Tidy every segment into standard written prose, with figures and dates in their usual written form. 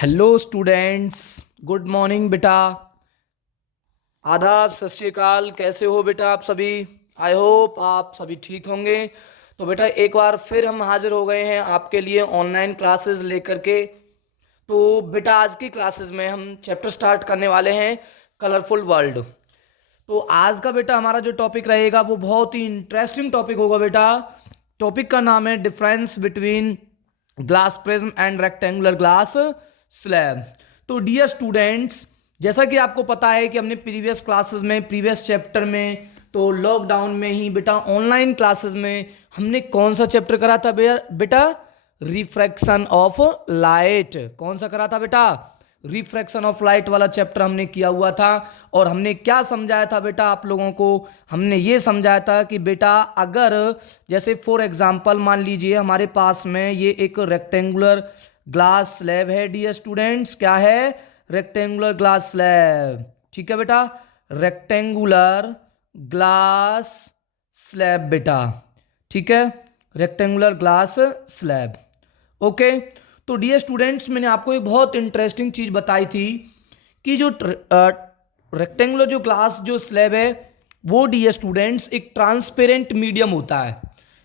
Hello students. Good morning बेटा। आदाब, सत श्री अकाल। कैसे हो बेटा आप सभी? आई होप आप सभी ठीक होंगे। तो बेटा एक बार फिर हम हाजिर हो गए हैं आपके लिए ऑनलाइन क्लासेस लेकर के। तो बेटा आज की क्लासेस में हम चैप्टर स्टार्ट करने वाले हैं कलरफुल वर्ल्ड। तो आज का बेटा हमारा जो टॉपिक रहेगा वो बहुत ही इंटरेस्टिंग टॉपिक होगा बेटा। टॉपिक का नाम है difference between glass prism and rectangular glass slab. तो डियर स्टूडेंट्स, जैसा कि आपको पता है कि हमने प्रीवियस क्लासेस में प्रीवियस चैप्टर में तो लॉकडाउन में ही बेटा ऑनलाइन क्लासेस में हमने कौन सा चैप्टर करा था बेटा? Refraction of light. कौन सा करा था बेटा? रिफ्रैक्शन ऑफ लाइट वाला चैप्टर हमने किया हुआ था। और हमने क्या समझाया था बेटा आप लोगों को? हमने ये समझाया था कि बेटा अगर जैसे फॉर एग्जांपल मान लीजिए हमारे पास में ये एक रेक्टेंगुलर ग्लास स्लैब है डियर स्टूडेंट्स। क्या है? Rectangular glass slab. ठीक है बेटा, रेक्टेंगुलर ग्लास स्लैब बेटा। ठीक है, रेक्टेंगुलर ग्लास स्लैब। ओके। तो डियर स्टूडेंट्स, मैंने आपको एक बहुत इंटरेस्टिंग चीज बताई थी कि जो रेक्टेंगुलर जो ग्लास जो स्लैब है वो डियर स्टूडेंट्स एक ट्रांसपेरेंट मीडियम होता है।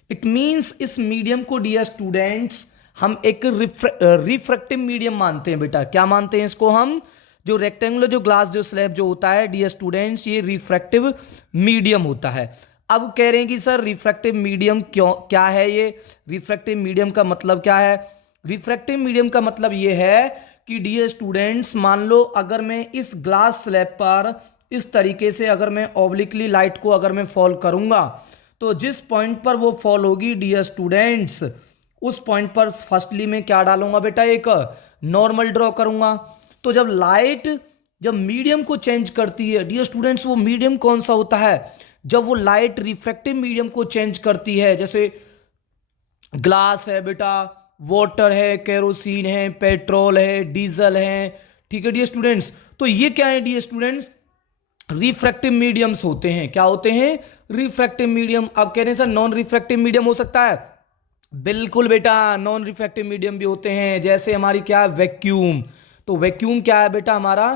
इट मींस इस मीडियम को डियर स्टूडेंट्स हम एक रिफ्रैक्टिव मीडियम मानते हैं बेटा। क्या मानते हैं इसको हम? जो रेक्टेंगुलर जो ग्लास जो स्लैब जो होता है डियर स्टूडेंट्स ये रिफ्रैक्टिव मीडियम होता है। अब कह रहे हैं कि सर रिफ्रैक्टिव मीडियम क्यों, क्या है ये? रिफ्रैक्टिव मीडियम का मतलब क्या है? रिफ्रैक्टिव मीडियम का मतलब ये है कि डियर स्टूडेंट्स मान लो अगर मैं इस ग्लास स्लैब पर इस तरीके से अगर मैं ऑब्लिकली लाइट को अगर मैं फॉल करूंगा तो जिस पॉइंट पर वो फॉल होगी डियर स्टूडेंट्स उस पॉइंट पर फर्स्टली मैं क्या डालूंगा बेटा? एक नॉर्मल ड्रॉ करूंगा। तो जब लाइट जब मीडियम को चेंज करती है डियर स्टूडेंट्स, वो मीडियम कौन सा होता है? जब वो लाइट रिफ्रैक्टिव मीडियम को चेंज करती है, जैसे ग्लास है बेटा, वाटर है, केरोसिन है, पेट्रोल है, डीजल है। ठीक है डियर स्टूडेंट्स, तो ये क्या है डियर स्टूडेंट्स? रिफ्रैक्टिव मीडियम्स होते हैं। क्या होते हैं? Refractive medium. अब कह रहे हैं सर नॉन रिफ्रैक्टिव मीडियम हो सकता है? बिल्कुल बेटा, नॉन रिफ्रैक्टिव मीडियम भी होते हैं। जैसे हमारी क्या है? वैक्यूम। तो वैक्यूम क्या है बेटा हमारा?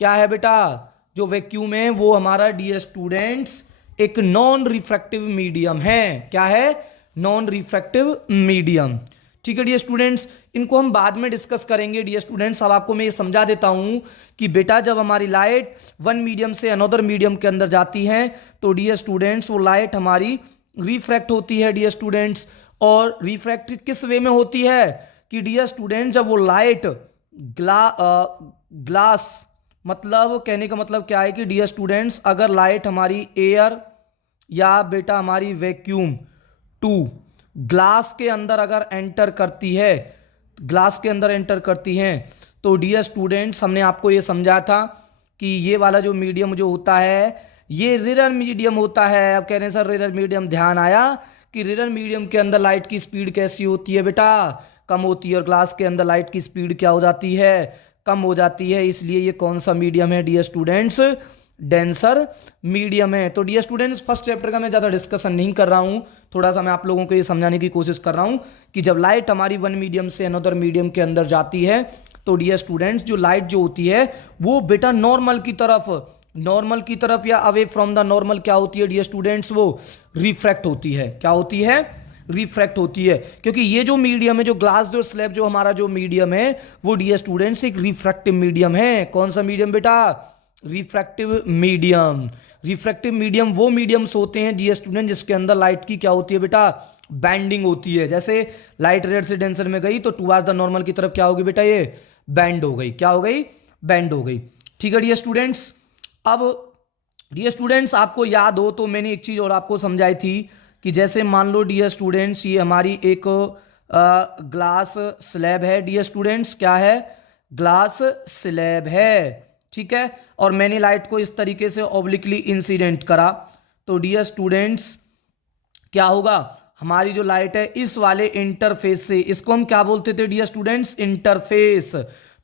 क्या है बेटा? जो वैक्यूम है वो हमारा डियर स्टूडेंट्स एक नॉन रिफ्रैक्टिव मीडियम है। क्या है? Non refractive medium. ठीक है डियर स्टूडेंट्स, इनको हम बाद में डिस्कस करेंगे डियर स्टूडेंट्स। अब आपको मैं ये समझा देता हूं कि बेटा जब हमारी लाइट वन मीडियम से अनदर मीडियम के अंदर जाती है तो डियर स्टूडेंट्स वो लाइट हमारी रिफ्रैक्ट होती है डियर स्टूडेंट्स। और रिफ्रैक्ट किस वे में होती है कि डियर स्टूडेंट जब वो लाइट ग्लास मतलब कहने का मतलब क्या है कि डियर स्टूडेंट्स अगर लाइट हमारी एयर या बेटा हमारी वैक्यूम टू ग्लास के अंदर अगर एंटर करती है, ग्लास के अंदर एंटर करती हैं तो डियर स्टूडेंट्स हमने आपको ये समझा था कि ये वाला जो मीडियम जो होता है ये रिरर मीडियम होता है। अब कह रहे हैं सर रिरर मीडियम, ध्यान आया कि रिरर मीडियम के अंदर लाइट की स्पीड कैसी होती है बेटा? कम होती है। और ग्लास के अंदर लाइट की स्पीड क्या हो जाती है? कम हो जाती है। इसलिए ये कौन सा मीडियम है डियर स्टूडेंट्स? डेंसर मीडियम है। तो डियर स्टूडेंट्स फर्स्ट चैप्टर का मैं ज़्यादा डिस्कशन नहीं कर रहा हूँ, थोड़ा सा मैं आप लोगों को ये समझाने की कोशिश कर रहा हूँ कि जब लाइट हमारी वन मीडियम से अनदर मीडियम के अंदर जाती है तो डियर स्टूडेंट्स जो लाइट जो होती है वो बेटा नॉर्मल की तरफ या अवे फ्रॉम द नॉर्मल क्या होती है डियर स्टूडेंट्स? वो रिफ्रैक्ट होती है। क्या होती है? रिफ्रैक्ट होती है। क्योंकि ये जो मीडियम है, जो ग्लास जो स्लैब जो हमारा जो मीडियम है वो डियर स्टूडेंट्स एक रिफ्रैक्टिव मीडियम है। कौन सा मीडियम बेटा? Refractive medium. रिफ्रैक्टिव मीडियम वो मीडियम्स होते हैं डियर स्टूडेंट जिसके अंदर लाइट की क्या होती है बेटा? बैंडिंग होती है। जैसे लाइट रेड से डेंसर में गई तो टुवर्ड्स द नॉर्मल की तरफ क्या होगी बेटा? ये बैंड हो गई। क्या हो गई? बैंड हो गई। ठीक है डियर स्टूडेंट्स। अब डियर स्टूडेंट्स आपको याद हो तो मैंने एक चीज और आपको समझाई थी कि जैसे मान लो डियर स्टूडेंट्स ये हमारी एक ग्लास स्लैब है डियर स्टूडेंट्स। क्या है? ग्लास स्लैब है। ठीक है, और मैंने लाइट को इस तरीके से ऑब्लिकली इंसिडेंट करा तो डियर स्टूडेंट्स क्या होगा? हमारी जो लाइट है इस वाले इंटरफेस से, इसको हम क्या बोलते थे डियर स्टूडेंट्स? इंटरफेस।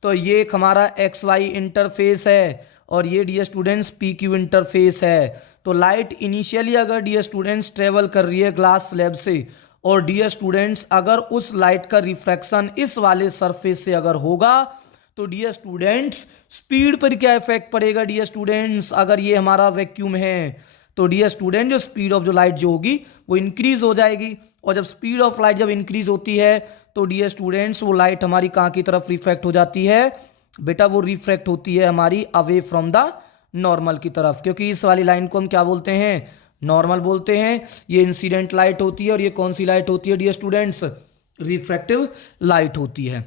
तो ये एक हमारा एक्स वाई इंटरफेस है और ये dear students P Q interface है। तो लाइट इनिशियली अगर डियर स्टूडेंट्स ट्रेवल कर रही है ग्लास स्लैब से और डियर स्टूडेंट्स अगर उस लाइट का रिफ्रैक्शन इस वाले सरफेस से अगर होगा तो डियर स्टूडेंट्स स्पीड पर क्या इफेक्ट पड़ेगा डियर स्टूडेंट्स, अगर ये हमारा वैक्यूम है तो डियर स्टूडेंट जो स्पीड ऑफ जो लाइट जो होगी वो इंक्रीज हो जाएगी, और जब स्पीड ऑफ लाइट जब इंक्रीज होती है तो डियर स्टूडेंट्स वो लाइट हमारी कहाँ की तरफ रिफ्रैक्ट हो जाती है बेटा, वो रिफ्रैक्ट होती है हमारी अवे फ्रॉम द नॉर्मल की तरफ, क्योंकि इस वाली लाइन को हम क्या बोलते हैं, नॉर्मल बोलते हैं। ये इंसिडेंट लाइट होती है और ये कौन सी लाइट होती है डियर स्टूडेंट्स, रिफ्रैक्टिव लाइट होती है।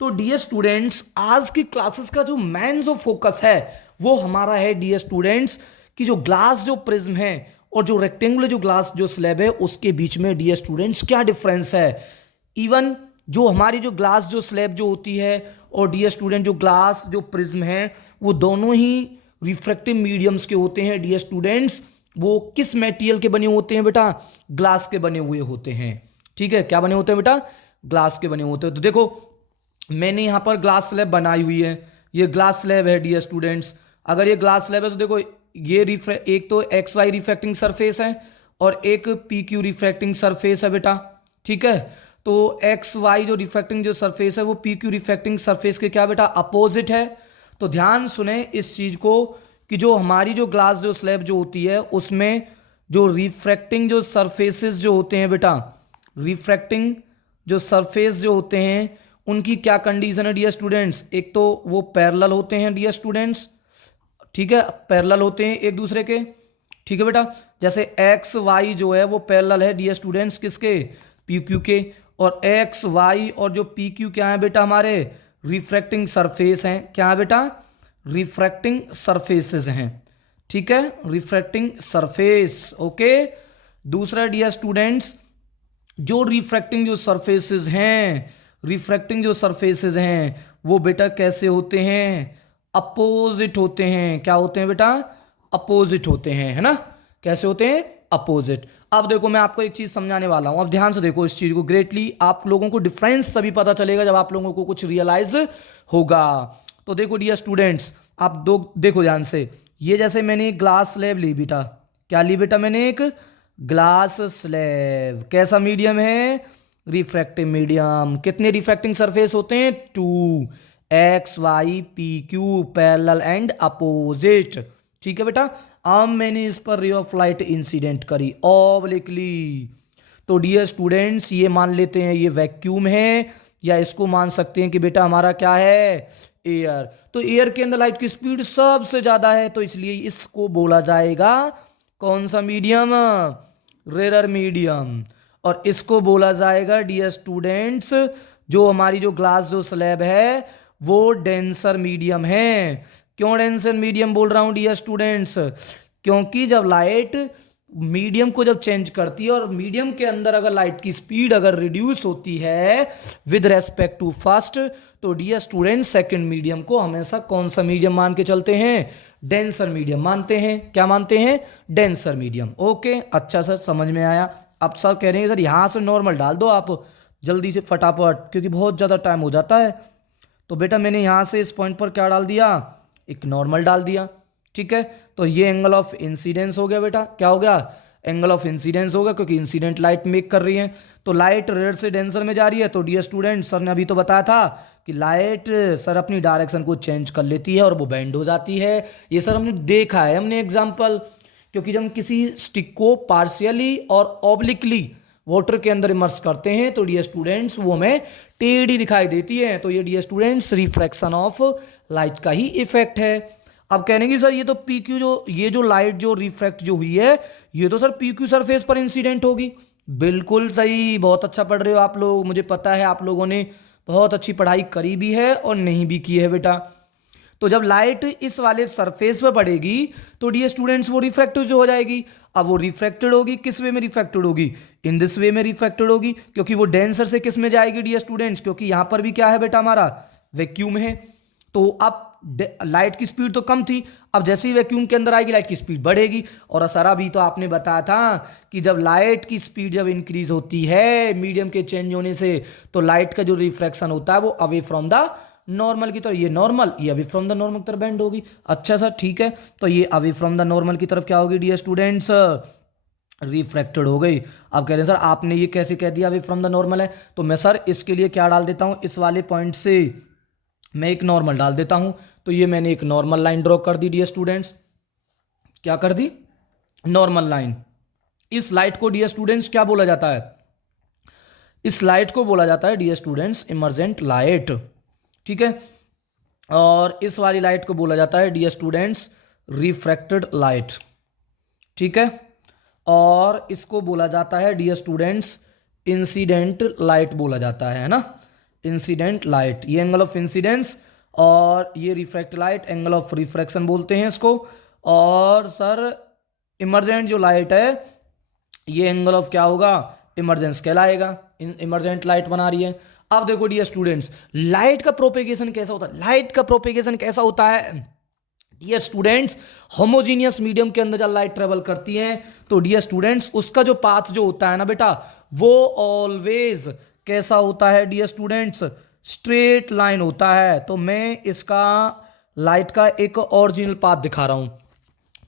तो डियर स्टूडेंट्स आज की क्लासेस का जो मेन जो फोकस है वो हमारा है डियर स्टूडेंट्स कि जो ग्लास जो प्रिज्म है और जो रेक्टेंगुलर जो ग्लास जो स्लैब है उसके बीच में डियर स्टूडेंट्स क्या डिफरेंस है। इवन जो हमारी जो ग्लास जो स्लैब जो होती है और डियर स्टूडेंट जो ग्लास जो प्रिज्म है वो दोनों ही रिफ्रैक्टिव मीडियम्स के होते हैं डियर स्टूडेंट्स। वो किस मटेरियल के बने होते हैं बेटा, ग्लास के बने हुए होते हैं। ठीक है, क्या बने होते हैं बेटा, ग्लास के बने होते हैं। तो देखो मैंने यहाँ पर ग्लास स्लैब बनाई हुई है, ये ग्लास स्लैब है डियर स्टूडेंट्स। अगर ये ग्लास स्लैब है तो देखो ये एक तो एक्स वाई रिफ्रैक्टिंग सरफेस है और एक पी क्यू रिफ्रैक्टिंग सरफेस है बेटा। ठीक है, तो एक्स वाई जो रिफ्रैक्टिंग जो सरफेस है वो पी क्यू रिफ्रैक्टिंग सरफेस के क्या बेटा, अपोजिट है। तो ध्यान सुने इस चीज को कि जो हमारी जो ग्लास जो स्लैब जो होती है उसमें जो रिफ्रैक्टिंग जो सरफेसेस जो होते हैं बेटा, रिफ्रैक्टिंग जो सरफेस जो होते हैं उनकी क्या कंडीशन है डियर स्टूडेंट्स, एक तो वो पैरेलल होते हैं डियर स्टूडेंट्स। ठीक है, पैरेलल होते हैं एक दूसरे के। ठीक है बेटा, जैसे एक्स वाई जो है वो पैरेलल है डियर स्टूडेंट्स किसके, पी क्यू के। और एक्स वाई और जो पी क्यू क्या है बेटा, हमारे रिफ्रैक्टिंग सरफेस हैं। क्या है बेटा, रिफ्रैक्टिंग सरफेसेस हैं। ठीक है, रिफ्रैक्टिंग सरफेस। ओके, दूसरा डियर स्टूडेंट्स जो रिफ्रैक्टिंग जो सरफेसेस हैं, रिफ्रैक्टिंग जो सरफेसेस हैं वो बेटा कैसे होते हैं, अपोजिट होते हैं। क्या होते हैं बेटा, अपोजिट होते हैं, है ना। कैसे होते हैं, अपोजिट। अब देखो मैं आपको एक चीज समझाने वाला हूं, अब ध्यान से देखो इस चीज को ग्रेटली, आप लोगों को डिफरेंस तभी पता चलेगा जब आप लोगों को कुछ रियलाइज होगा। तो देखो डियर स्टूडेंट्स आप दो देखो ध्यान से, ये जैसे मैंने एक ग्लास स्लैब ली बेटा, क्या ली बेटा मैंने, एक ग्लास स्लैब। कैसा मीडियम है, रिफ्रैक्टिव मीडियम। कितने रिफ्रैक्टिंग सरफेस होते हैं, 2, X Y P Q, parallel and opposite. ठीक है बेटा, अब मैंने इस पर रे ऑफ लाइट इंसिडेंट करी ऑब्लिकली, तो डियर स्टूडेंट्स ये मान लेते हैं ये वैक्यूम है, या इसको मान सकते हैं कि बेटा हमारा क्या है, एयर। तो एयर के अंदर लाइट की स्पीड सबसे ज्यादा है, तो इसलिए इसको बोला जाएगा कौन सा मीडियम, रेयर मीडियम। और इसको बोला जाएगा डियर स्टूडेंट्स जो हमारी जो ग्लास जो स्लैब है वो डेंसर मीडियम है। क्यों डेंसर मीडियम बोल रहा हूं डियर स्टूडेंट्स, क्योंकि जब लाइट मीडियम को जब चेंज करती है और मीडियम के अंदर अगर लाइट की स्पीड अगर रिड्यूस होती है विद रेस्पेक्ट टू फर्स्ट, तो डियर स्टूडेंट सेकंड मीडियम को हमेशा कौन सा मीडियम मान के चलते हैं, डेंसर मीडियम मानते हैं। क्या मानते हैं, डेंसर मीडियम। ओके, अच्छा सर समझ में आया। अब सर कह रहे हैं सर यहां से नॉर्मल डाल दो आप जल्दी से फटाफट, क्योंकि बहुत ज़्यादा टाइम हो जाता है। तो बेटा मैंने यहां से इस पॉइंट पर क्या डाल दिया, एक नॉर्मल डाल दिया। ठीक है, तो ये एंगल ऑफ इंसिडेंस हो गया बेटा, क्या हो गया, एंगल ऑफ इंसिडेंस होगा, क्योंकि इंसिडेंट लाइट मेक कर रही है। तो लाइट रेयर से डेंसर में जा रही है, तो डियर स्टूडेंट सर ने अभी तो बताया था कि लाइट सर अपनी डायरेक्शन को चेंज कर लेती है और वो बेंड हो जाती है। ये सर हमने देखा है, हमने एग्जाम्पल, क्योंकि जब हम किसी स्टिक को पार्शियली और ऑब्लिकली वाटर के अंदर इमर्स करते हैं तो डियर स्टूडेंट्स वो हमें टेढ़ी दिखाई देती है। तो ये dear students refraction of light का ही इफेक्ट है। अब कहने की सर ये तो पी क्यू जो ये जो लाइट जो रिफ्रैक्ट जो हुई है ये तो सर पी क्यू सरफेस पर इंसिडेंट होगी। बिल्कुल सही, बहुत अच्छा पढ़ रहे हो आप लोग, मुझे पता है आप लोगों ने बहुत अच्छी पढ़ाई करी भी है और नहीं भी की है बेटा। तो जब लाइट इस वाले सरफेस पर पड़ेगी तो डियर स्टूडेंट्स वो रिफ्रैक्टिव जो हो जाएगी। अब वो रिफ्रैक्टेड होगी, किस वे में रिफ्रैक्टेड होगी, इन दिस वे में रिफ्रैक्टेड होगी, क्योंकि वो डेंसर से किस में जाएगी डियर स्टूडेंट्स, क्योंकि यहां पर भी क्या है बेटा हमारा वैक्यूम है। तो अब लाइट की स्पीड तो कम थी, अब जैसे ही वैक्यूम के अंदर आएगी लाइट की स्पीड बढ़ेगी। और सर अभी तो आपने बताया था कि जब लाइट की स्पीड जब इंक्रीज होती है मीडियम के चेंज होने से तो लाइट का जो रिफ्रैक्शन होता है वो अवे फ्रॉम द नॉर्मल की तरफ, ये नॉर्मल ये अवे फ्रॉम द नॉर्मल की तरफ बेंड होगी। अच्छा सर ठीक है, तो ये अवे फ्रॉम द नॉर्मल की तरफ क्या होगी डियर स्टूडेंट्स, रिफ्रैक्टेड हो गई। अब कह रहे हैं सर आपने ये कैसे कह दिया अवे फ्रॉम द नॉर्मल है, तो मैं सर इसके लिए क्या डाल देता हूं, इस वाले पॉइंट से मैं एक नॉर्मल डाल देता हूं। तो ये मैंने एक नॉर्मल लाइन ड्रॉ कर दी डियर स्टूडेंट्स। क्या कर दी? Normal line. इस लाइट को डियर स्टूडेंट्स क्या बोला जाता है? इस लाइट को बोला जाता है डियर स्टूडेंट्स इमर्जेंट लाइट। ठीक है। और इस वाली लाइट को बोला जाता है डियर स्टूडेंट्स रिफ्रैक्टेड लाइट। ठीक है। और इसको बोला जाता है डियर स्टूडेंट्स इंसिडेंट लाइट बोला जाता है ना, इंसिडेंट लाइट। ये एंगल ऑफ इंसिडेंस और ये refract light angle of refraction बोलते हैं इसको। और सर इमर्जेंट जो लाइट है ये एंगल ऑफ क्या होगा? इमरजेंस कहलाएगा। इमरजेंट लाइट बना रही है। अब देखो डियर स्टूडेंट्स लाइट का प्रोपेगेशन कैसा होता है? लाइट का प्रोपेगेशन कैसा होता है डियर स्टूडेंट्स? होमोजीनियस मीडियम के अंदर जब लाइट ट्रेवल करती है तो डियर स्टूडेंट्स उसका जो पाथ जो होता है ना बेटा, वो ऑलवेज कैसा होता है डियर स्टूडेंट्स? स्ट्रेट लाइन होता है। तो मैं इसका लाइट का एक ओरिजिनल पाथ दिखा रहा हूं।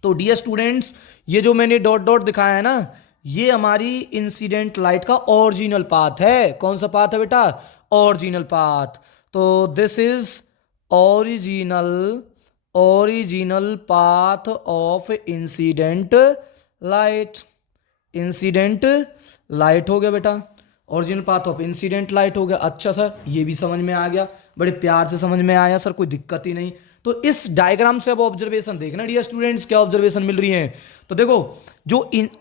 तो डियर स्टूडेंट्स ये जो मैंने डॉट डॉट दिखाया है ना, ये हमारी इंसिडेंट लाइट का ओरिजिनल पाथ है। कौन सा पाथ है बेटा? Original path. तो this is original path of incident light. Incident light हो गया बेटा, original path of incident light हो गया। अच्छा सर ये भी समझ में आ गया, बड़े प्यार से समझ में आया सर, कोई दिक्कत ही नहीं। तो इस डायग्राम से अब ऑब्जर्वेशन देखना डियर स्टूडेंट्स, क्या ऑब्जर्वेशन मिल रही है। तो देखो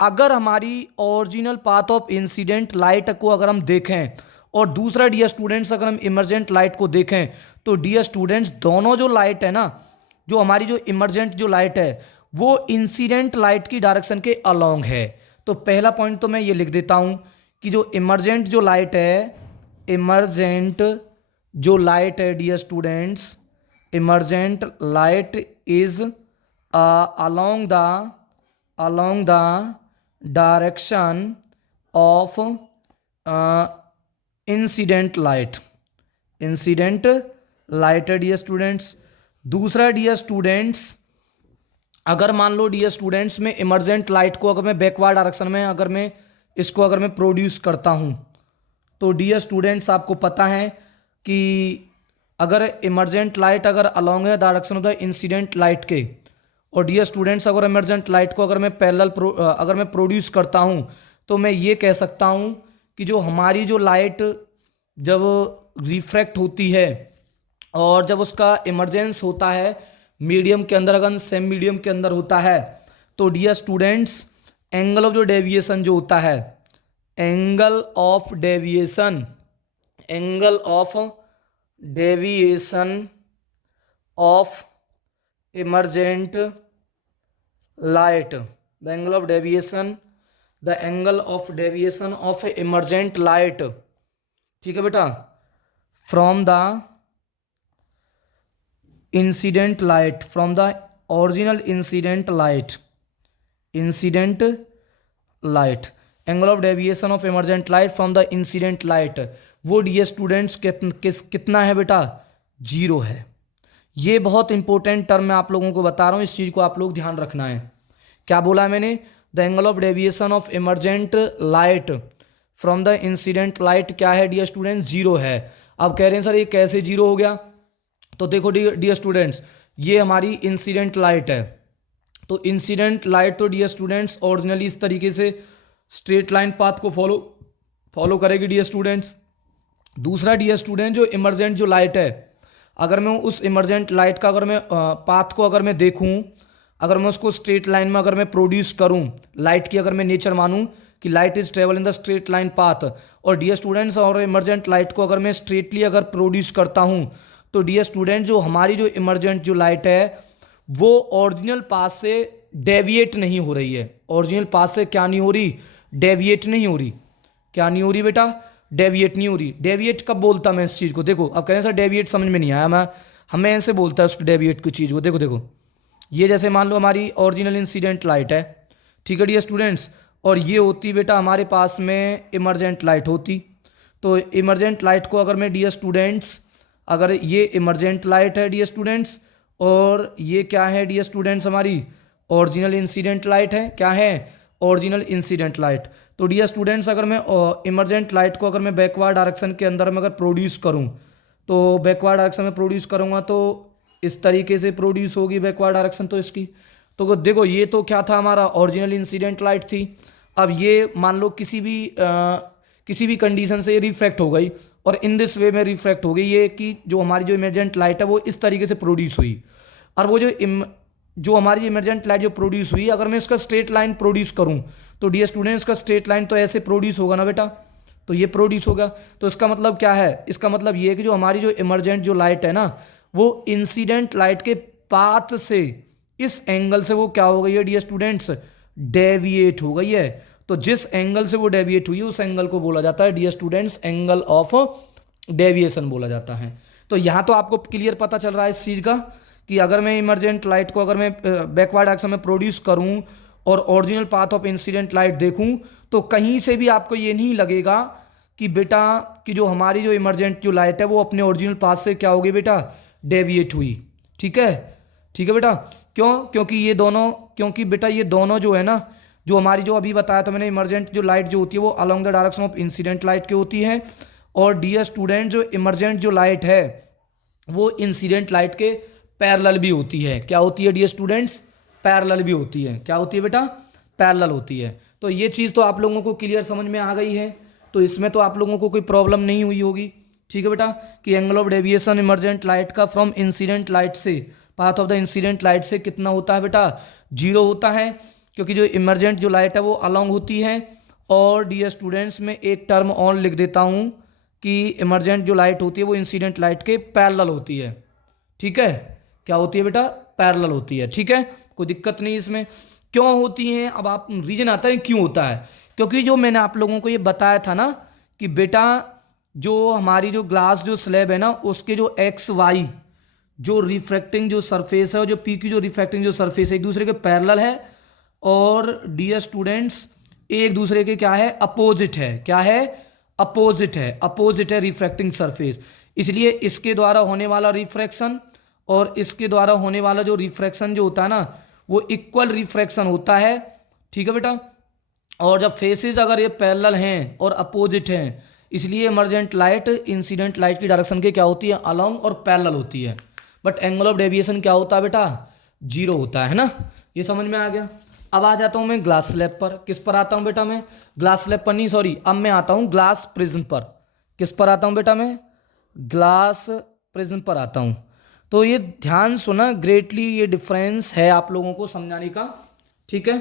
अगर हमारी original path of incident light को अगर हम देखें और दूसरा डियर स्टूडेंट्स अगर हम इमर्जेंट लाइट को देखें, तो डियर स्टूडेंट्स दोनों जो लाइट है ना, जो हमारी जो इमर्जेंट जो लाइट है वो इंसिडेंट लाइट की डायरेक्शन के अलोंग है। तो पहला पॉइंट तो मैं ये लिख देता हूं कि जो इमर्जेंट जो लाइट है, इमर्जेंट जो लाइट है dear students, emergent light is along the direction of incident light. Incident light है डियर स्टूडेंट्स। दूसरा डियर स्टूडेंट्स अगर मान लो डियर स्टूडेंट्स में इमर्जेंट लाइट को अगर मैं बैकवर्ड डायरेक्शन में अगर मैं प्रोड्यूस करता हूं, तो डियर स्टूडेंट्स आपको पता है कि अगर इमर्जेंट लाइट अगर अलोंग है direction of the incident light के, और डियर स्टूडेंट्स अगर इमर्जेंट लाइट को अगर मैं अगर मैं प्रोड्यूस करता हूं, तो मैं ये कह सकता हूं कि जो हमारी जो लाइट जब रिफ्रैक्ट होती है और जब उसका इमर्जेंस होता है मीडियम के अंदर, अगर सेम मीडियम के अंदर होता है, तो डियर स्टूडेंट्स एंगल ऑफ जो डेविएशन जो होता है, angle of deviation of emergent light, the angle of deviation of emergent light, ठीक है बेटा, from the incident light, from the original incident light, angle of deviation of emergent light from the incident light, वो dear students कितना है बेटा? 0 है। ये बहुत इंपॉर्टेंट टर्म मैं आप लोगों को बता रहा हूं, इस चीज को आप लोग ध्यान रखना है। क्या बोला है मैंने? The angle of deviation of emergent light from the incident light क्या है डियर स्टूडेंट्स? 0 है। अब कह रहे हैं सर ये कैसे 0 हो गया? तो देखो डियर स्टूडेंट्स ये हमारी इंसिडेंट लाइट है। तो इंसिडेंट लाइट तो डियर स्टूडेंट्स ओरिजिनली इस तरीके से स्ट्रेट लाइन पाथ को फॉलो करेगी डियर स्टूडेंट्स। दूसरा डियर स्टूडेंट जो इमर्जेंट जो लाइट है, अगर मैं उस इमर्जेंट लाइट का अगर मैं पाथ को अगर मैं देखूं, अगर मैं उसको स्ट्रेट लाइन में अगर मैं प्रोड्यूस करूं, लाइट की अगर मैं नेचर मानूं कि light is travel in the straight line path, और डियर स्टूडेंट्स और इमर्जेंट लाइट को अगर मैं स्ट्रेटली अगर प्रोड्यूस करता हूं, तो डियर स्टूडेंट जो हमारी जो इमर्जेंट जो लाइट है वो ओरिजिनल पाथ से डेविएट नहीं हो रही है। ओरिजिनल पाथ से क्या नहीं हो रही? डेविएट नहीं हो रही। क्या नहीं हो रही बेटा? डेविएट नहीं हो रही। डेविएट कब बोलता मैं इस चीज को? देखो अब कह रहे हैं सर डेविएट समझ में नहीं आया, मैं हमें ऐसे बोलता है उसको डेविएट की चीज को। देखो ये जैसे मान लो हमारी ओरिजिनल इंसिडेंट लाइट है, ठीक है डियर स्टूडेंट्स, और ये होती बेटा हमारे पास में इमर्जेंट लाइट होती। तो इमर्जेंट लाइट को अगर मैं डियर स्टूडेंट्स, अगर ये इमर्जेंट लाइट है डियर स्टूडेंट्स, और ये क्या है डियर स्टूडेंट्स? हमारी ओरिजिनल इंसिडेंट लाइट है। क्या है? Original incident light. तो डियर स्टूडेंट्स अगर मैं इमर्जेंट लाइट को अगर मैं बैकवर्ड डायरेक्शन के अंदर में अगर प्रोड्यूस करूं, तो बैकवर्ड डायरेक्शन में प्रोड्यूस करूँगा तो इस तरीके से प्रोड्यूस होगी बैकवर्ड डायरेक्शन तो इसकी। तो देखो ये तो क्या था, हमारा ओरिजिनल इंसिडेंट लाइट थी। अब ये मान लो किसी भी कंडीशन से रिफ्रैक्ट हो गई और इन दिस वे में रिफ्रैक्ट हो गई, ये कि जो हमारी जो इमरजेंट लाइट है वो इस तरीके से प्रोड्यूस हुई। और वो जो हमारी इमरजेंट लाइट जो प्रोड्यूस हुई, अगर मैं इसका स्ट्रेट लाइन प्रोड्यूस करूं तो डियर स्टूडेंट्स का स्ट्रेट लाइन तो ऐसे प्रोड्यूस होगा ना बेटा, तो ये प्रोड्यूस होगा। तो इसका मतलब क्या है, इसका मतलब ये है कि जो हमारी जो इमरजेंट जो लाइट है ना वो इंसिडेंट लाइट के पाथ से इस एंगल से वो क्या हो गई है डियर स्टूडेंट्स, डेविएट हो गई है। तो जिस एंगल से वो डेविएट हुई है उस एंगल को बोला जाता है dear students angle of deviation बोला जाता है। तो यहाँ तो आपको क्लियर पता चल रहा है इस चीज़ का कि अगर मैं इमरजेंट लाइट को अगर मैं बैकवर्ड डायरेक्शन में प्रोड्यूस करूँ और original path of incident light देखूँ तो कहीं से भी आपको ये नहीं लगेगा कि बेटा कि जो हमारी जो इमरजेंट जो लाइट है वो अपने ओरिजिनल पाथ से क्या होगी बेटा, डेविएट हुई। ठीक है, ठीक है बेटा। क्यों? क्योंकि बेटा ये दोनों जो है ना, जो हमारी जो अभी बताया था मैंने, इमरजेंट जो लाइट जो होती है वो along the direction of incident light की होती है, और डियर स्टूडेंट जो इमरजेंट जो लाइट है वो इंसिडेंट लाइट के पैरेलल भी होती है। क्या होती है डियर स्टूडेंट्स? पैरेलल भी होती है। क्या होती है बेटा? पैरेलल होती है। तो ये चीज़ तो आप लोगों को क्लियर समझ में आ गई है, तो इसमें तो आप लोगों को कोई प्रॉब्लम नहीं हुई होगी। ठीक है बेटा, कि angle of deviation emergent light का फ्रॉम इंसिडेंट लाइट से, path of the incident light से कितना होता है बेटा? 0 होता है, क्योंकि जो इमरजेंट जो लाइट है वो अलॉन्ग होती है। और डियर स्टूडेंट्स में एक टर्म और लिख देता हूँ कि इमरजेंट जो लाइट होती है वो इंसिडेंट लाइट के पैरेलल होती है। ठीक है, क्या होती है बेटा? पैरेलल होती है। ठीक है, कोई दिक्कत नहीं इसमें। क्यों होती हैं, अब आप रीजन आता है क्यों होता है, क्योंकि जो मैंने आप लोगों को ये बताया था ना कि बेटा जो हमारी जो ग्लास जो स्लैब है ना उसके जो एक्स वाई जो रिफ्रैक्टिंग जो सरफेस है और जो पी की जो रिफ्रैक्टिंग जो सरफेस है एक दूसरे के पैरेलल है, और डियर स्टूडेंट्स एक दूसरे के क्या है? अपोजिट है। क्या है? अपोजिट है। अपोजिट है रिफ्रैक्टिंग सरफेस। इसलिए इसके द्वारा होने वाला रिफ्रैक्शन और इसके द्वारा होने वाला जो रिफ्रैक्शन जो होता है ना वो इक्वल रिफ्रैक्शन होता है। ठीक है बेटा, और जब फेसेस अगर ये पैरेलल हैं और अपोजिट हैं, इसलिए इमरजेंट लाइट इंसिडेंट लाइट की डायरेक्शन के क्या होती है? अलोंग और पैरेलल होती है। बट एंगल ऑफ डेविएशन क्या होता है बेटा? 0 होता है ना। ये समझ में आ गया। अब आ जाता हूं मैं ग्लास स्लैब पर। किस पर आता हूं बेटा मैं? ग्लास स्लैब पर नहीं, सॉरी, अब मैं आता हूं ग्लास प्रिज्म पर। किस पर आता हूं बेटा मैं? ग्लास प्रिज्म पर आता हूं। तो ये ध्यान सुना, ग्रेटली ये डिफरेंस है आप लोगों को समझाने का। ठीक है,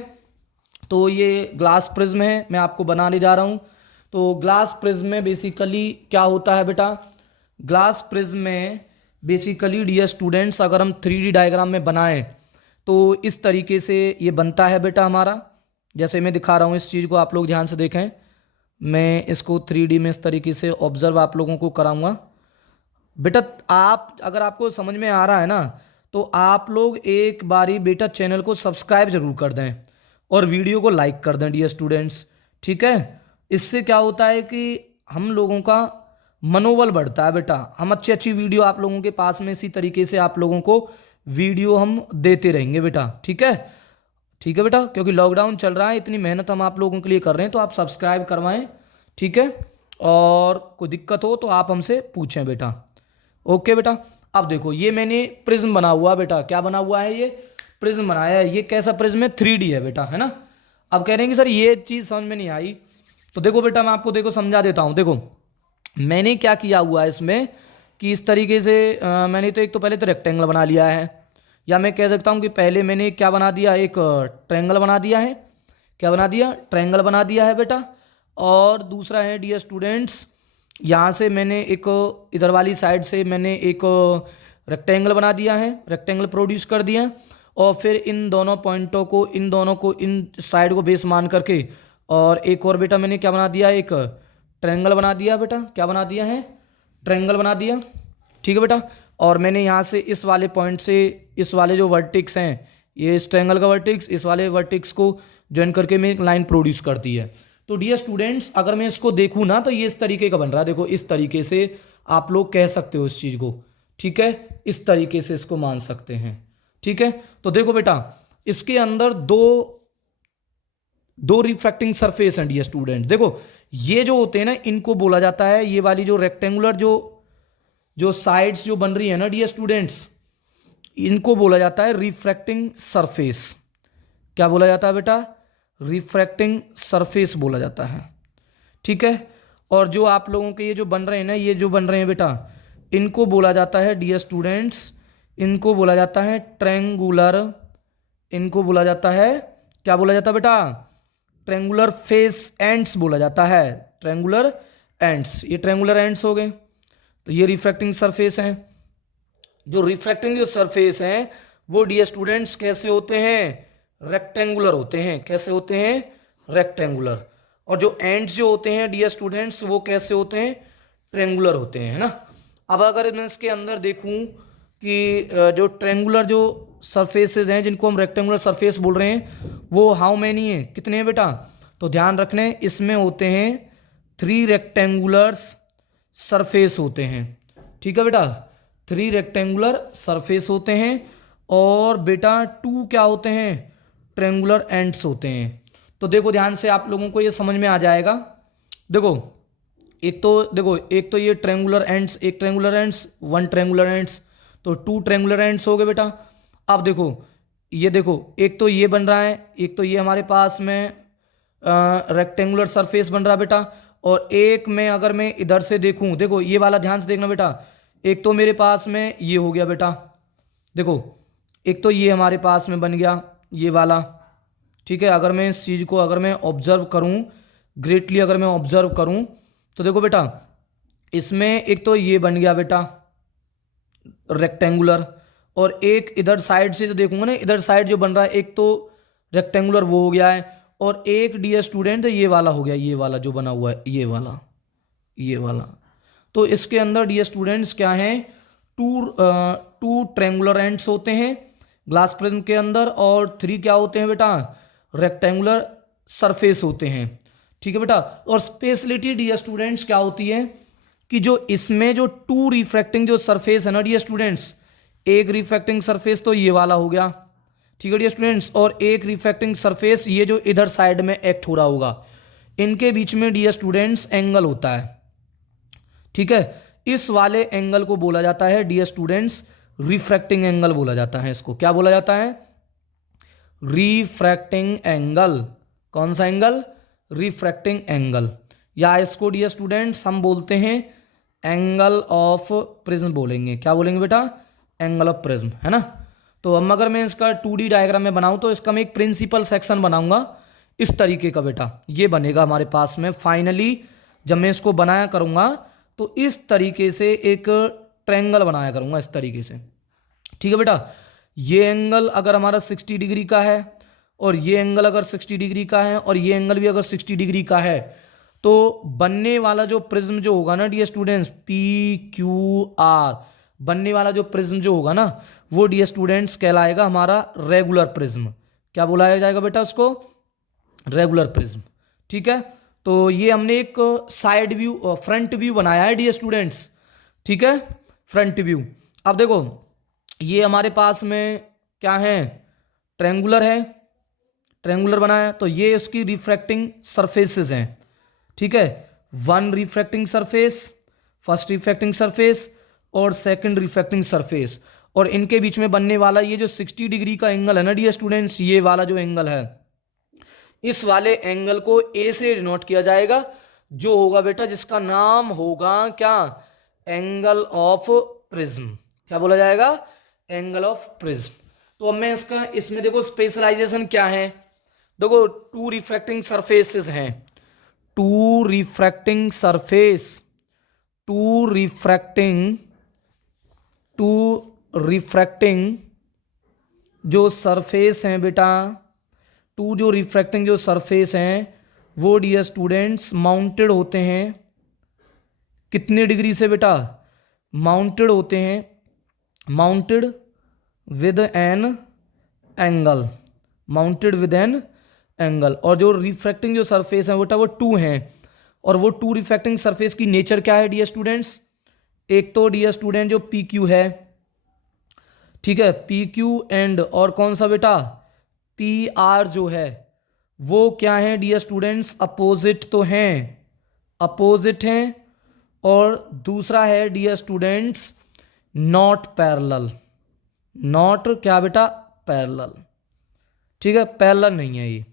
तो ये ग्लास प्रिज्म है, मैं आपको बनाने जा रहा हूँ। तो ग्लास प्रिज्म में बेसिकली क्या होता है बेटा? ग्लास प्रिज्म में बेसिकली डियर स्टूडेंट्स अगर हम 3D डायग्राम में बनाएं तो इस तरीके से ये बनता है बेटा हमारा। जैसे मैं दिखा रहा हूँ इस चीज़ को, आप लोग ध्यान से देखें। मैं इसको 3D में इस तरीके से ऑब्जर्व आप लोगों को कराऊंगा बेटा। आप अगर आपको समझ में आ रहा है ना तो आप लोग एक बारी बेटा चैनल को सब्सक्राइब जरूर कर दें और वीडियो को लाइक कर दें डियर स्टूडेंट्स। ठीक है, इससे क्या होता है कि हम लोगों का मनोबल बढ़ता है बेटा। हम अच्छी अच्छी वीडियो आप लोगों के पास में इसी तरीके से आप लोगों को वीडियो हम देते रहेंगे बेटा। ठीक है, ठीक है बेटा, क्योंकि लॉकडाउन चल रहा है, इतनी मेहनत हम आप लोगों के लिए कर रहे हैं, तो आप सब्सक्राइब करवाएं। ठीक है, और कोई दिक्कत हो तो आप हमसे पूछें बेटा। ओके बेटा, अब देखो ये मैंने प्रिज्म बना हुआ बेटा। क्या बना हुआ है? ये प्रिज्म बनाया है। ये कैसा प्रिज्म है? 3D है बेटा, है ना। अब कह रहे हैं कि सर ये चीज़ समझ में नहीं आई, तो देखो बेटा मैं आपको देखो समझा देता हूँ। देखो मैंने क्या किया हुआ है इसमें कि इस तरीके से मैंने तो एक तो पहले तो रेक्टेंगल बना लिया है, या मैं कह सकता हूँ कि पहले मैंने क्या बना दिया? एक ट्रायंगल बना दिया है। क्या बना दिया? ट्रायंगल बना दिया है बेटा। और दूसरा है डियर स्टूडेंट्स, यहाँ से मैंने एक इधर वाली साइड से मैंने एक रेक्टेंगल बना दिया है, रेक्टेंगल प्रोड्यूस कर दिया। और फिर इन दोनों पॉइंटों को इन साइड को बेस मान करके और एक और बेटा मैंने क्या बना दिया? एक ट्रायंगल बना दिया बेटा। क्या बना दिया है? ट्रायंगल बना दिया। ठीक है बेटा, और मैंने यहाँ से इस वाले पॉइंट से इस वाले जो वर्टिक्स हैं, ये इस ट्रायंगल का वर्टिक्स, इस वाले वर्टिक्स को ज्वाइन करके मैं एक लाइन प्रोड्यूस कर दी है। तो डियर स्टूडेंट्स अगर मैं इसको देखूँ ना तो ये इस तरीके का बन रहा है। देखो इस तरीके से आप लोग कह सकते हो इस चीज़ को। ठीक है, इस तरीके से इसको मान सकते हैं। ठीक है, तो देखो बेटा इसके अंदर दो रिफ्रैक्टिंग सरफेस हैं डियर स्टूडेंट। देखो ये जो होते हैं ना इनको बोला जाता है, ये वाली जो रेक्टेंगुलर जो साइड्स जो बन रही है ना डियर स्टूडेंट्स, इनको बोला जाता है रिफ्रैक्टिंग सरफेस। क्या बोला जाता है बेटा? रिफ्रैक्टिंग सरफेस बोला जाता है। ठीक है। और जो आप लोगों के ये जो बन रहे हैं ना, ये जो बन रहे हैं बेटा, इनको बोला जाता है डियर स्टूडेंट्स, इनको बोला जाता है ट्रेंगुलर, इनको बोला जाता है, क्या बोला जाता है बेटा? ट्रेंगुलर फेस एंड्स बोला जाता है, ट्रेंगुलर एंड्स। ये ट्रेंगुलर एंड्स हो गए। तो ये रिफ्रैक्टिंग सरफेस हैं। जो रिफ्रैक्टिंग जो सरफेस हैं वो डियर स्टूडेंट्स कैसे होते हैं? रेक्टेंगुलर होते हैं। कैसे होते हैं? रेक्टेंगुलर। और जो एंड्स जो होते हैं डियर स्टूडेंट्स वो कैसे होते हैं? ट्रेंगुलर होते हैं, है ना। अब अगर मैं इसके अंदर देखूं कि जो ट्रेंगुलर जो सरफेसेस हैं जिनको हम रेक्टेंगुलर सरफेस बोल रहे हैं वो हाउ मैनी है, कितने हैं बेटा? तो ध्यान रखने, इसमें होते हैं 3 रेक्टेंगुलर सरफेस होते हैं। ठीक है बेटा, 3 रेक्टेंगुलर सरफेस होते हैं और बेटा 2 क्या होते हैं? ट्रेंगुलर एंड्स होते हैं। तो देखो ध्यान से, आप लोगों को ये समझ में आ जाएगा। देखो एक तो ये ट्रेंगुलर एंड्स, एक ट्रेंगुलर एंड्स, 1 ट्रेंगुलर एंड्स, तो 2 ट्रेंगुलर एंड्स हो गए बेटा। अब देखो ये देखो, एक तो ये बन रहा है, एक तो ये हमारे पास में रेक्टेंगुलर सरफेस बन रहा है बेटा, और एक में अगर मैं इधर से देखूं, देखो ये वाला ध्यान से देखना बेटा, एक तो मेरे पास में ये हो गया बेटा, देखो एक तो ये हमारे पास में बन गया ये वाला। ठीक है, अगर मैं इस चीज़ को अगर मैं ऑब्जर्व करूं, ग्रेटली अगर मैं ऑब्जर्व करूं, तो देखो बेटा इसमें एक तो ये बन गया बेटा रेक्टेंगुलर, और एक इधर साइड से जो देखूंगा ना, इधर साइड जो बन रहा है एक तो रेक्टेंगुलर वो हो गया है, और एक डियर स्टूडेंट ये वाला हो गया, ये वाला जो बना हुआ है ये वाला, ये वाला। तो इसके अंदर डियर स्टूडेंट्स क्या हैं? 2 ट्रेंगुलर एंड्स होते हैं ग्लास प्रिज्म के अंदर, और 3 क्या होते हैं बेटा? रेक्टेंगुलर सरफेस होते हैं। ठीक है बेटा। और स्पेशलिटी डियर स्टूडेंट्स क्या होती है कि जो इसमें जो 2 रिफ्रैक्टिंग जो सरफेस है ना डियर स्टूडेंट्स, एक रिफ्रैक्टिंग सरफेस तो ये वाला हो गया, ठीक है डियर स्टूडेंट्स, और एक रिफ्रैक्टिंग सरफेस ये जो इधर साइड में एक्ट हो रहा होगा, इनके बीच में डियर स्टूडेंट्स एंगल होता है। ठीक है, इस वाले एंगल को बोला जाता है डियर स्टूडेंट्स रिफ्रैक्टिंग एंगल बोला जाता है। इसको क्या बोला जाता है? Refracting angle. कौन सा एंगल? Refracting angle. या इसको डियर स्टूडेंट्स हम बोलते हैं एंगल ऑफ प्रिज्म बोलेंगे। क्या बोलेंगे बेटा? एंगल ऑफ प्रिज्म, है ना। तो अब अगर मैं इसका 2D डायग्राम में बनाऊं तो इसका मैं एक प्रिंसिपल सेक्शन बनाऊंगा इस तरीके का बेटा, ये बनेगा हमारे पास में। फाइनली जब मैं इसको बनाया करूंगा तो इस तरीके से एक ट्रायंगल बनाया करूंगा इस तरीके से। ठीक है बेटा, ये एंगल अगर हमारा 60 डिग्री का है, और ये एंगल अगर 60 डिग्री का है, और ये एंगल भी अगर 60 डिग्री का है, तो बनने वाला जो प्रिज्म जो होगा ना डियर स्टूडेंट्स, PQR, बनने वाला जो प्रिज्म जो होगा ना वो डियर स्टूडेंट्स कहलाएगा हमारा रेगुलर प्रिज्म। क्या बुलाया जाएगा बेटा उसको? Regular prism. ठीक है, तो ये हमने एक साइड व्यू, फ्रंट व्यू बनाया है डियर स्टूडेंट्स। ठीक है, फ्रंट व्यू। अब देखो ये हमारे पास में क्या है? ट्रायंगुलर है, ट्रायंगुलर बनाया, तो ये उसकी रिफ्रैक्टिंग सरफेसेस हैं। ठीक है, 1 refracting surface, first refracting surface और सेकंड रिफ्रैक्टिंग सरफेस, और इनके बीच में बनने वाला ये जो 60 डिग्री का एंगल है ना डियर स्टूडेंट्स, ये वाला जो एंगल है, इस वाले एंगल को ए से डिनोट किया जाएगा, जो होगा बेटा जिसका नाम होगा क्या? Angle of prism. क्या बोला जाएगा? Angle of prism. तो अब मैं इसका, इसमें देखो स्पेशलाइजेशन क्या है, देखो 2 रिफ्रैक्टिंग सरफेसेस हैं, 2 रिफ्रैक्टिंग सरफेस, 2 रिफ्रैक्टिंग जो सरफेस हैं बेटा, 2 जो रिफ्रैक्टिंग जो सरफेस हैं वो डियर स्टूडेंट्स माउंटेड होते हैं कितने डिग्री से बेटा? माउंटेड होते हैं, mounted with an angle, mounted with an angle. और जो रिफ्रैक्टिंग जो सरफेस है बेटा वो 2 हैं, और वो 2 रिफ्रैक्टिंग सरफेस की नेचर क्या है डियर स्टूडेंट्स? एक तो डियर स्टूडेंट जो PQ है, ठीक है, PQ, एंड और कौन सा बेटा? PR जो है वो क्या है डियर स्टूडेंट्स? अपोजिट तो हैं, अपोजिट हैं, और दूसरा है dear students not parallel, not क्या बेटा पैरेलल, ठीक है, पैरेलल नहीं है ये।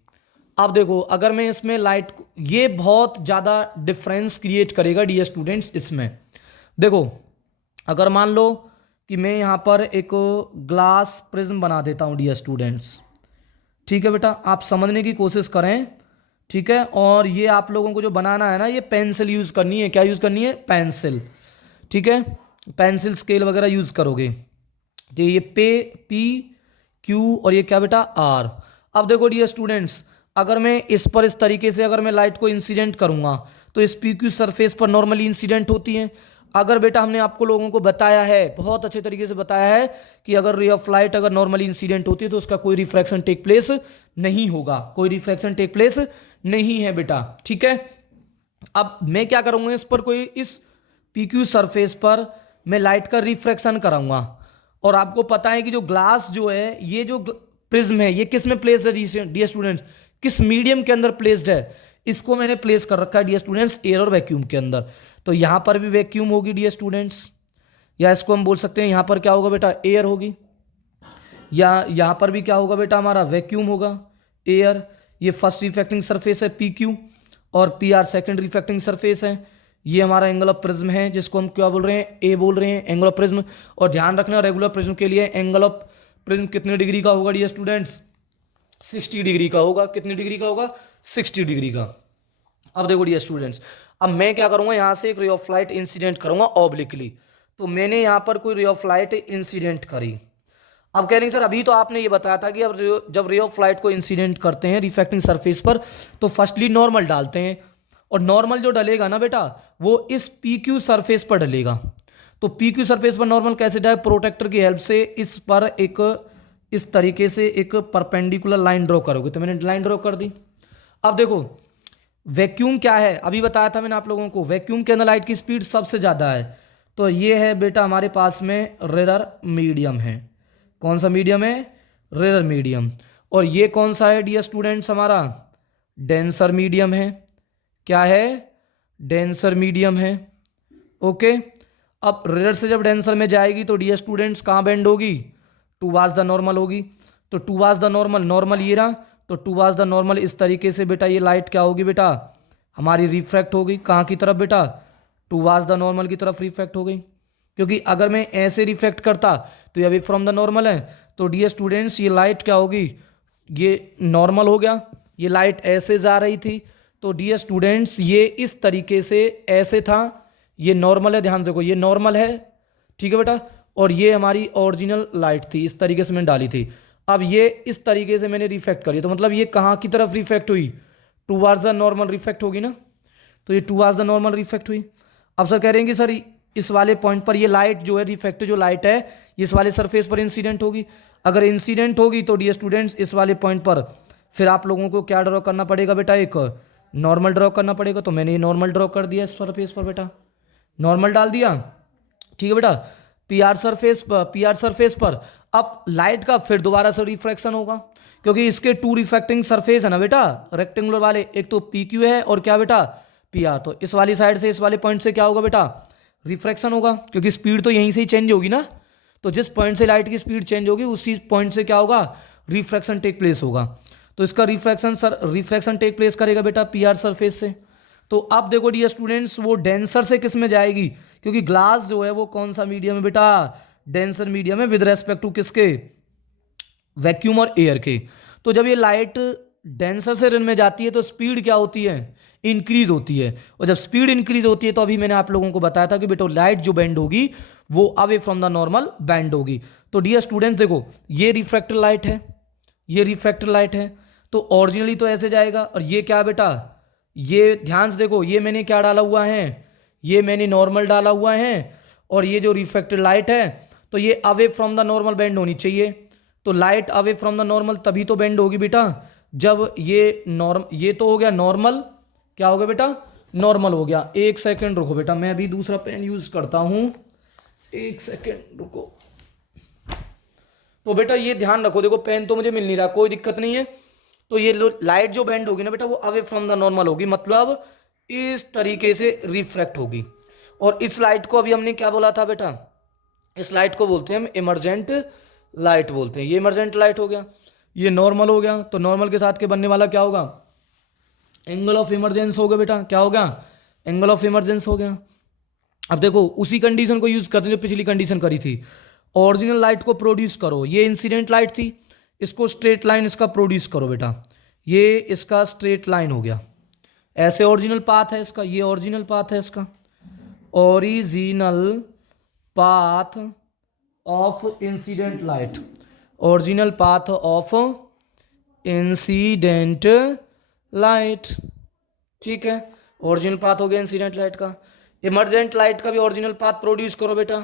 अब देखो अगर मैं इसमें लाइट, ये बहुत ज़्यादा डिफरेंस क्रिएट करेगा डियर स्टूडेंट्स इसमें। देखो अगर मान लो कि मैं यहाँ पर एक ग्लास प्रिज्म बना देता हूँ डियर स्टूडेंट्स, ठीक है बेटा, आप समझने की कोशिश करें, ठीक है। और ये आप लोगों को जो बनाना है ना, ये पेंसिल यूज़ करनी है, क्या यूज़ करनी है, पेंसिल, ठीक है, पेंसिल स्केल वगैरह यूज़ करोगे। तो ये पी क्यू और ये क्या बेटा आर। अब देखो डियर स्टूडेंट्स, अगर मैं इस पर इस तरीके से अगर मैं लाइट को इंसिडेंट करूंगा तो इस पी क्यू सरफेस पर नॉर्मली इंसिडेंट होती है। अगर बेटा हमने आपको लोगों को बताया है, बहुत अच्छे तरीके से बताया है कि अगर रे ऑफ लाइट अगर नॉर्मली इंसिडेंट होती है तो उसका कोई रिफ्रैक्शन टेक प्लेस नहीं होगा, कोई रिफ्रैक्शन टेक प्लेस नहीं है बेटा, ठीक है। अब मैं क्या करूंगा, इस पर कोई इस पी क्यू सरफेस पर मैं लाइट का रिफ्रैक्शन कराऊंगा। और आपको पता है कि जो ग्लास जो है, ये जो प्रिज्म है, ये किस में प्लेस है डियर स्टूडेंट्स, किस मीडियम के अंदर प्लेस्ड है, इसको मैंने प्लेस कर रखा है डियर स्टूडेंट्स एयर और वैक्यूम के अंदर। तो यहां पर भी वैक्यूम होगी डियर स्टूडेंट्स, या इसको हम बोल सकते हैं यहां पर क्या होगा बेटा एयर होगी, या यहां पर भी क्या होगा बेटा हमारा वैक्यूम होगा एयर। ये फर्स्ट रिफ्रैक्टिंग सरफेस है पी क्यू और P R second refracting surface है। ये हमारा एंगल ऑफ प्रिज्म है जिसको हम क्या बोल रहे हैं, ए बोल रहे हैं, एंगल ऑफ प्रिज्म। और ध्यान रखना रेगुलर प्रिज्म के लिए एंगल ऑफ प्रिज्म कितने डिग्री का होगा डियर स्टूडेंट्स, 60 डिग्री का होगा। कितनी डिग्री का होगा, 60 डिग्री का। अब देखो डियर स्टूडेंट्स, अब मैं क्या करूंगा, यहां से एक रे ऑफ लाइट इंसिडेंट करूंगा ऑब्लिकली। तो मैंने यहां पर कोई रे ऑफ लाइट इंसिडेंट करी। अब कह रही सर अभी तो आपने ये बताया था कि अब जब रे ऑफ लाइट को इंसिडेंट करते हैं रिफ्रैक्टिंग सरफेस पर तो फर्स्टली नॉर्मल डालते हैं, और नॉर्मल जो डलेगा ना बेटा वो इस पी क्यू सरफेस पर डलेगा। तो पी क्यू सरफेस पर नॉर्मल कैसे डाले, प्रोटेक्टर की हेल्प से इस पर एक इस तरीके से एक परपेंडिकुलर लाइन ड्रॉ करोगे। तो मैंने लाइन ड्रॉ कर दी। अब देखो वैक्यूम क्या है, अभी बताया था मैंने आप लोगों को, वैक्यूम के अंदर लाइट की स्पीड सबसे ज़्यादा है। तो ये है बेटा हमारे पास में रेयर मीडियम है। कौन सा मीडियम है, रेयर मीडियम। और ये कौन सा है डियर स्टूडेंट्स, हमारा डेंसर मीडियम है। क्या है, डेंसर मीडियम है, ओके। अब रेयर से जब डेंसर में जाएगी तो डियर स्टूडेंट्स कहाँ बेंड होगी, टूवार्ड्स द नॉर्मल होगी। तो टूवार्ड्स द नॉर्मल, नॉर्मल ये रहा, तो टूवार्ड्स द नॉर्मल इस तरीके से बेटा ये लाइट क्या होगी बेटा हमारी रिफ्रैक्ट होगी। कहाँ की तरफ बेटा, टूवार्ड्स द नॉर्मल की तरफ रिफ्रैक्ट हो गई। क्योंकि अगर मैं ऐसे रिफ्रैक्ट करता तो ये अवे फ्रॉम द नॉर्मल है, तो डियर स्टूडेंट्स ये लाइट क्या होगी, ये नॉर्मल हो गया। ये लाइट ऐसे जा रही थी, तो डियर स्टूडेंट्स ये इस तरीके से ऐसे था, ये नॉर्मल है, ध्यान देखो ये नॉर्मल है, ठीक है बेटा। और ये हमारी ओरिजिनल लाइट थी, इस तरीके से मैंने डाली थी। अब ये इस तरीके से मैंने रिफ्रैक्ट करी, तो मतलब ये कहाँ की तरफ रिफ्रैक्ट हुई, टूवार्ड्स द नॉर्मल रिफ्रैक्ट होगी ना। तो ये टूवार्ड्स द नॉर्मल रिफ्रैक्ट हुई। अब सर कह रहे हैं कि सर इस वाले पॉइंट पर ये लाइट जो है रिफ्रैक्ट जो लाइट है इस वाले सरफेस पर इंसिडेंट होगी। अगर इंसिडेंट होगी तो डियर स्टूडेंट्स इस वाले पॉइंट पर फिर आप लोगों को क्या ड्रॉ करना पड़ेगा बेटा, एक नॉर्मल ड्रॉ करना पड़ेगा। तो मैंने ये नॉर्मल ड्रॉ कर दिया इस सरफेस पर बेटा, नॉर्मल डाल दिया, ठीक है बेटा। पी आर सरफेस पर अब लाइट का फिर दोबारा से रिफ्रैक्शन होगा, क्योंकि इसके टू रिफ्रैक्टिंग सरफेस है ना बेटा रेक्टेंगुलर वाले, एक तो पी क्यू है और क्या बेटा पी आर। तो इस वाली साइड से इस वाले पॉइंट से क्या होगा बेटा रिफ्रैक्शन होगा, क्योंकि स्पीड तो यहीं से ही चेंज होगी ना। तो जिस पॉइंट से लाइट की स्पीड चेंज होगी उसी पॉइंट से क्या होगा, रिफ्रैक्शन टेक प्लेस होगा। तो इसका रिफ्रैक्शन टेक प्लेस करेगा बेटा पी आर सरफेस से। तो अब देखो डियर स्टूडेंट्स वो डेंसर से किस में जाएगी, क्योंकि ग्लास जो है वो कौन सा मीडियम है बेटा, डेंसर मीडियम है विद रेस्पेक्ट टू किसके, वैक्यूम और एयर के। तो जब ये लाइट डेंसर से रिन में जाती है तो स्पीड क्या होती है, इंक्रीज होती है। और जब स्पीड इंक्रीज होती है तो अभी मैंने आप लोगों को बताया था कि बेटा लाइट जो बेंड होगी वो away from the normal bend होगी। तो डियर स्टूडेंट्स देखो ये रिफ्रैक्टर लाइट है, ये रिफ्रैक्टर लाइट है, तो ओरिजिनली तो ऐसे जाएगा। और ये क्या बेटा, ये ध्यान से देखो ये मैंने क्या डाला हुआ है, ये मैंने नॉर्मल डाला हुआ है। और ये जो रिफ्रैक्टेड लाइट है तो ये away from the normal bend होनी चाहिए। तो light away from the normal तभी तो बेंड होगी बेटा जब ये तो हो गया नॉर्मल, क्या हो गया बेटा नॉर्मल हो गया। एक सेकंड रुको बेटा, मैं अभी दूसरा पेन यूज करता हूं, एक सेकंड रुको। तो बेटा ये ध्यान रखो, देखो पेन तो मुझे मिल नहीं रहा, कोई दिक्कत नहीं है। तो ये लाइट जो बेंड होगी ना बेटा वो अवे फ्रॉम द नॉर्मल होगी, मतलब इस तरीके से रिफ्रैक्ट होगी। और इस लाइट को अभी हमने क्या बोला था बेटा, इस लाइट को बोलते हैं हम इमरजेंट लाइट बोलते हैं। ये इमरजेंट लाइट हो गया, ये नॉर्मल हो गया। तो नॉर्मल के साथ के बनने वाला क्या होगा, एंगल ऑफ इमरजेंस हो गया बेटा। क्या हो गया, एंगल ऑफ इमरजेंस हो गया। अब देखो उसी कंडीशन को यूज करते हैं जो पिछली कंडीशन करी थी। ओरिजिनल लाइट को प्रोड्यूस करो, ये इंसिडेंट लाइट थी, इसको स्ट्रेट लाइन इसका प्रोड्यूस करो बेटा, ये इसका स्ट्रेट लाइन हो गया। ऐसे ओरिजिनल पाथ है इसका, ये ओरिजिनल पाथ है इसका, original path of incident light, original path of incident light. ठीक है, ओरिजिनल पाथ हो गया इंसिडेंट लाइट का। इमरजेंट लाइट का भी ओरिजिनल पाथ प्रोड्यूस करो बेटा,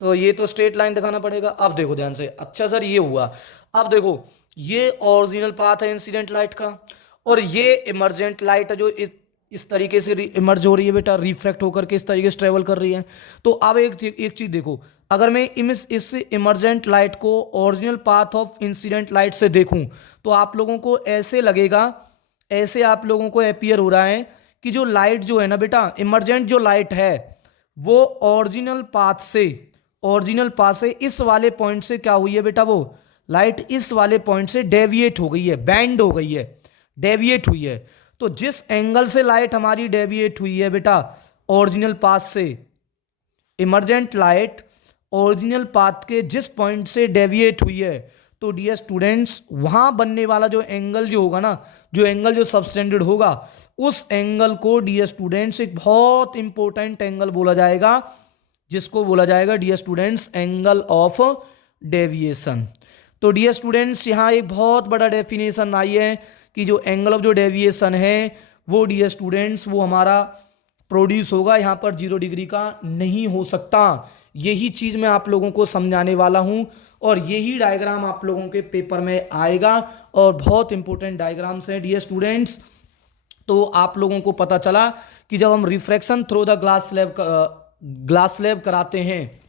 तो ये तो स्ट्रेट लाइन दिखाना पड़ेगा। अब देखो ध्यान से, अच्छा सर ये हुआ। अब देखो ये ओरिजिनल पाथ है इंसिडेंट लाइट का, और ये इमरजेंट लाइट है जो इस तरीके से इमर्ज हो रही है बेटा, रिफ्रैक्ट होकर के इस तरीके से ट्रेवल कर रही है। तो अब एक चीज देखो, अगर मैं इस इमरजेंट लाइट को original path of incident light से देखूं तो आप लोगों को ऐसे लगेगा, ऐसे आप लोगों को अपीयर हो रहा है कि जो लाइट जो है ना बेटा, इमरजेंट जो लाइट है वो ओरिजिनल पाथ से इस वाले पॉइंट से क्या हुई है बेटा, वो लाइट इस वाले पॉइंट से डेविएट हो गई है, बैंड हो गई है, डेविएट हुई है। तो जिस एंगल से लाइट हमारी डेविएट हुई है बेटा ओरिजिनल पाथ से, इमरजेंट लाइट ओरिजिनल पाथ के जिस पॉइंट से डेविएट हुई है, तो डियर स्टूडेंट्स वहां बनने वाला जो एंगल जो होगा ना, जो एंगल जो सबस्टेंडेड होगा, उस एंगल को डियर स्टूडेंट्स एक बहुत इंपॉर्टेंट एंगल बोला जाएगा, जिसको बोला जाएगा dear students angle of deviation. तो डियर स्टूडेंट्स यहाँ एक बहुत बड़ा डेफिनेशन आई है कि जो एंगल ऑफ जो डेविएशन है वो डियर स्टूडेंट्स वो हमारा प्रोड्यूस होगा यहाँ पर 0 डिग्री का नहीं हो सकता। यही चीज मैं आप लोगों को समझाने वाला हूं, और यही डायग्राम आप लोगों के पेपर में आएगा, और बहुत इंपॉर्टेंट डायग्राम्स हैं डियर स्टूडेंट्स। तो आप लोगों को पता चला कि जब हम refraction through the glass slab कराते हैं,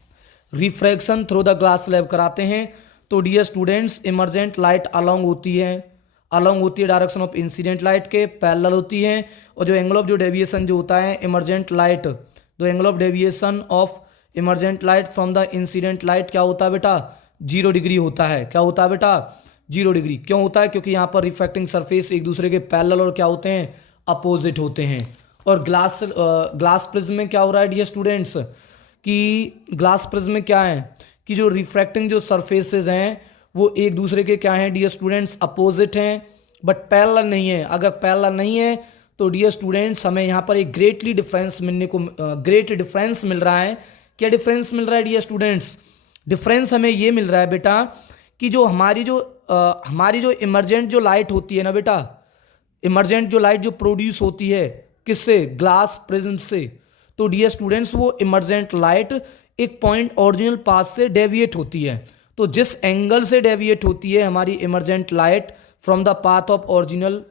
refraction through the glass slab कराते हैं, तो dear students emergent light along होती है डायरेक्शन ऑफ इंसिडेंट लाइट के, पैरेलल होती है। और जो एंगल ऑफ जो डेविएशन जो होता है emergent light, the angle of deviation of emergent light from the incident light क्या होता है बेटा, 0 डिग्री होता है। क्या होता है बेटा, 0 डिग्री। क्यों होता है, क्योंकि यहाँ पर रिफ्रैक्टिंग सरफेस एक दूसरे के पैरेलल और क्या होते हैं, अपोजिट होते हैं। और ग्लास प्रिज्म में क्या हो रहा है डियर स्टूडेंट्स, कि ग्लास प्रिज्म में क्या है कि जो रिफ्रैक्टिंग जो सरफेसेस हैं वो एक दूसरे के क्या हैं डियर स्टूडेंट्स, अपोजिट हैं, बट पैरेलल नहीं है। अगर पैरेलल नहीं है तो डियर स्टूडेंट्स हमें यहाँ पर एक ग्रेट डिफरेंस मिल रहा है। क्या डिफरेंस मिल रहा है डियर स्टूडेंट्स, डिफरेंस हमें ये मिल रहा है बेटा कि जो हमारी जो इमरजेंट जो लाइट होती है ना बेटा, इमरजेंट जो लाइट जो प्रोड्यूस होती है किससे, ग्लास प्रिज्म से, तो डियर स्टूडेंट्स वो इमरजेंट लाइट एक पॉइंट ओरिजिनल पाथ से डेविएट होती है। तो जिस एंगल से डेविएट होती है हमारी emergent light from the path of original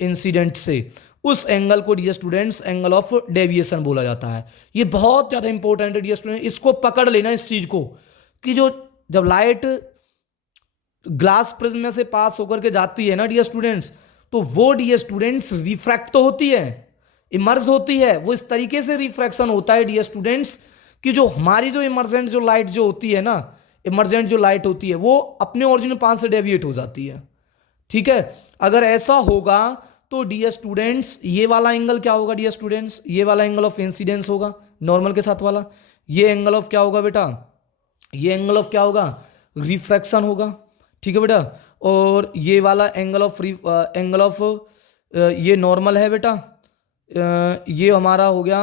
incident से, उस एंगल को dear students angle of deviation बोला जाता है। ये बहुत ज्यादा इंपॉर्टेंट है डियर स्टूडेंट, इसको पकड़ लेना इस चीज को, कि जो जब लाइट ग्लास प्रिज्म में से पास होकर के जाती है ना डियर स्टूडेंट्स, तो वो डियर स्टूडेंट्स रिफ्रैक्ट तो होती है, इमर्ज होती है। वो इस तरीके से रिफ्रैक्शन होता है डियर स्टूडेंट्स कि जो हमारी जो इमरजेंट जो लाइट जो होती है ना, इमरजेंट जो लाइट होती है वो अपने ओरिजिनल पाथ से डेविएट हो जाती है। ठीक है, अगर ऐसा होगा तो डियर स्टूडेंट्स ये वाला एंगल क्या होगा डियर स्टूडेंट्स, ये वाला एंगल ऑफ इंसिडेंस होगा नॉर्मल के साथ वाला। ये एंगल ऑफ क्या होगा बेटा, ये एंगल ऑफ क्या होगा, रिफ्रैक्शन होगा। ठीक है बेटा, और ये वाला एंगल ऑफ ये नॉर्मल है बेटा, ये हमारा हो गया,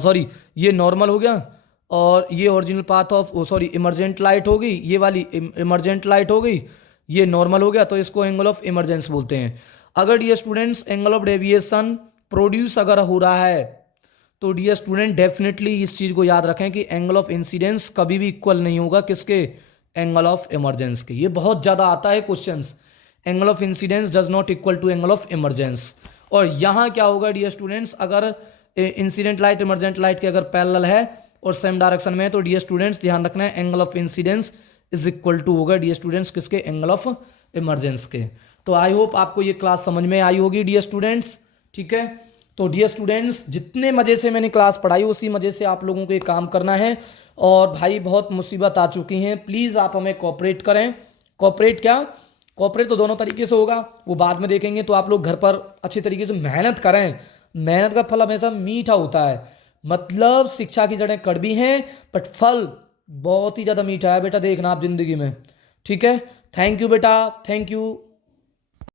सॉरी ये नॉर्मल हो गया, और ये original path of sorry emergent light हो गई, ये वाली इमरजेंट लाइट हो गई, ये नॉर्मल हो गया, तो इसको एंगल ऑफ इमरजेंस बोलते हैं। अगर dear students angle of deviation produce अगर हो रहा है तो डियर स्टूडेंट डेफिनेटली इस चीज को याद रखें कि एंगल ऑफ इंसिडेंस कभी भी इक्वल नहीं होगा किसके, एंगल ऑफ इमरजेंस के। ये बहुत ज्यादा आता है questions, angle of incidence does not equal to angle of emergence. और यहां क्या होगा डियर स्टूडेंट्स, अगर इंसिडेंट लाइट इमरजेंट लाइट के अगर पैरेलल है और सेम डायरेक्शन में है तो डियर स्टूडेंट्स ध्यान रखना है angle of incidence is equal to होगा डियर स्टूडेंट्स किसके, एंगल ऑफ इमरजेंस के। तो आई होप आपको ये क्लास समझ में आई होगी डियर स्टूडेंट्स। ठीक है, तो डियर स्टूडेंट्स, जितने मज़े से मैंने क्लास पढ़ाई उसी मज़े से आप लोगों को ये काम करना है। और भाई बहुत मुसीबत आ चुकी हैं, प्लीज़ आप हमें कोऑपरेट करें। कोऑपरेट क्या, कोऑपरेट तो दोनों तरीके से होगा, वो बाद में देखेंगे। तो आप लोग घर पर अच्छी तरीके से मेहनत करें। मेहनत का फल हमेशा मीठा होता है। मतलब शिक्षा की जड़ें कड़वी हैं बट फल बहुत ही ज़्यादा मीठा है बेटा, देखना आप ज़िंदगी में। ठीक है, थैंक यू बेटा, थैंक यू।